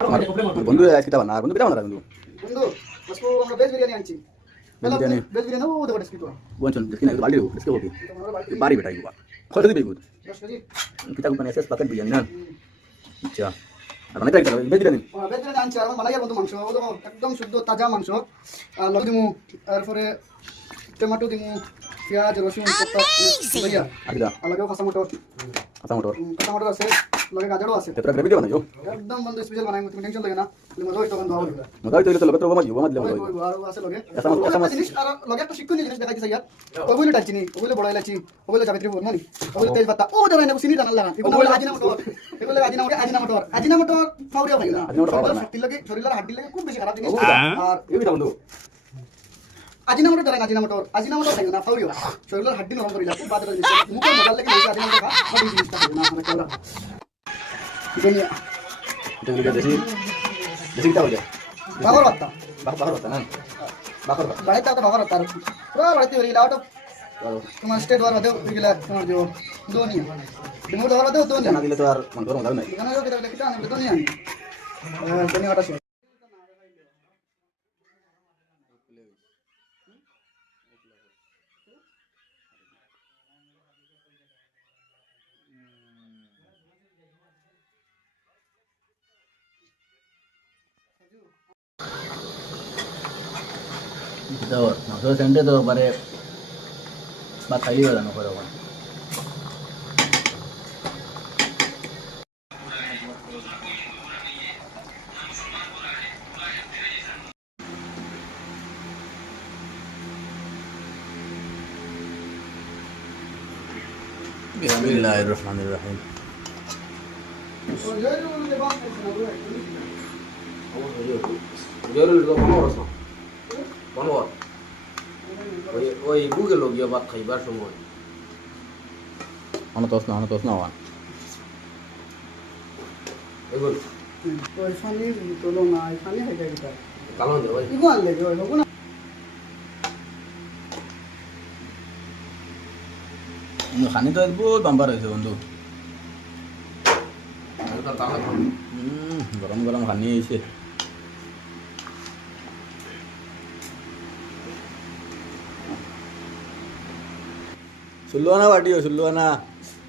বন্ধু আজকে বানা বন্ধু পিঠা বানা বন্ধু বন্ধু আজকে আমরা ভেজ বিরিয়ানি আনছি ভেজ বিরিয়ানি ও দেখো রেসিপি তো বলছেন দেখি না বাড়ি দেখো ওকে বাড়ি বেটা ইবা কত দিবি গুড 10 কেজি পিঠা কোন এসে পাকেট বিরিয়ানি না আচ্ছা আর মানে ট্রাই করো ভেজ বিরিয়ানি ভেজ বিরিয়ানি আনছি আর মালাইয়া বন্ধু মাংস ও দেখো একদম শুদ্ধ তাজা মাংস আর লবণ দিমু তারপরে টমেটো দিমু পেঁয়াজ রসুন কত্তা ভাইয়া আচ্ছা আর লাগে কাঁচা মটর আছে লগে গাজরও আছে তেরা গ্রেভি দিও না যো একদম বন্ধু স্পেশাল বানাই তুমি টেনশন লাগে না মজা হইতো বন্ধু হবে মজাই তো লগে তো বামা দিও আর আছে লগে এসামা জিনিস আর লগে একটা শিক্ষণীয় জিনিস দেখাইছি স্যার ওগুলো ডালচিনি ওগুলো বড় এলাচি ওগুলো যাবে ত্রিপুর মনি ওগুলো তেজপাতা ও ধরে না চিনি জানাল লাগা এগুলো আজিনা মটর ফাউরিয়া ভাই না শক্তির লাগে শরীরের হাড়ির লাগে খুব বেশি খারাপ জিনিস আর এই পিঠা বন্ধু আজিনা মটর খাই না ফাউরিয়া শরীরের হাড়ি নরম করিলা খুব বাদ জিনিস মুখে মজা লাগে আজিনা মটর খা সব জিনিসটা না আমরা কেলা দুনিয়া এটা দেখি দেখি পিঠা হয়ে যায় বাবার বাত্তা বাকর বাতা না বাকর বাতা বাড়িতে তো বাবার বাত্তা পুরো বাড়িতে হয়ে গেল আউট তোমার স্টেট ওয়ার দেও গেল তোমার যে দুনিয়া ডিমোট ওয়ার দেও দুনিয়া না দিলে তো আর মন করো না এখানে যে কেটে কিটা আনবে দুনিয়া দুনিয়া ওটা মাংস সেন্টে তো পারে বা খাইয়ে বেড়ানো করে ওখানে বিসমিল্লাহির রহমানির রহিম ওই গুগল গিয়ে ভাত খাইবার সময় অনতোষ না এগুলো ওই ফানি তোলো না এই ফানি হয়ে যায় এটা কালন দে ভাই ইগো আনলে ওই হবো না খানি তো বহুত বাম্পার হয়েছে বন্ধু গরম গরম খানি হয়েছে ষোলো বাটিও ষোলো আনা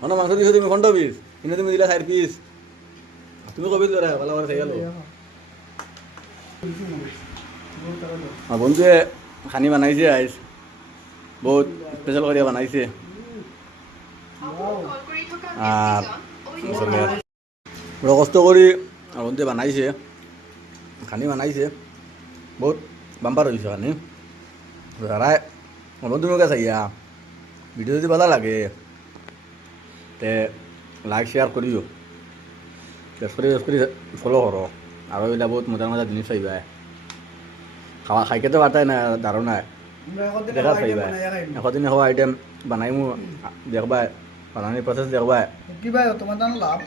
অন্য মাংস দিছো তুমি কোনটা পিস কিন্তু তুমি দিলা 4 পিস তুমি কবি ধরে ভালো করে খাই গেল আর বন্ধুয়ে খানি বানাইছে আইস বহুত স্পেশাল করে বানাইছে আর বড় কষ্ট করি আর বন্ধুয়ে বানাইছে খানি বানাইছে বহুত বাম্পার হয়েছে খানি যারাই বন্ধু মুখে চাইয়া ভিডিও যদি ভালো লাগে তে লাইক শেয়ার করিও শেষ করে ফলো করো আর ওইটা বহুত মজার জিনিস পাইবা খাওয়া খাইকে তো পারতাই না ধারণা দেখা পাইবা এদিন হওয়া আইটেম বানাইমু দেখবা বানানির প্রসেস দেখবা কি ভাই তোমার লাভ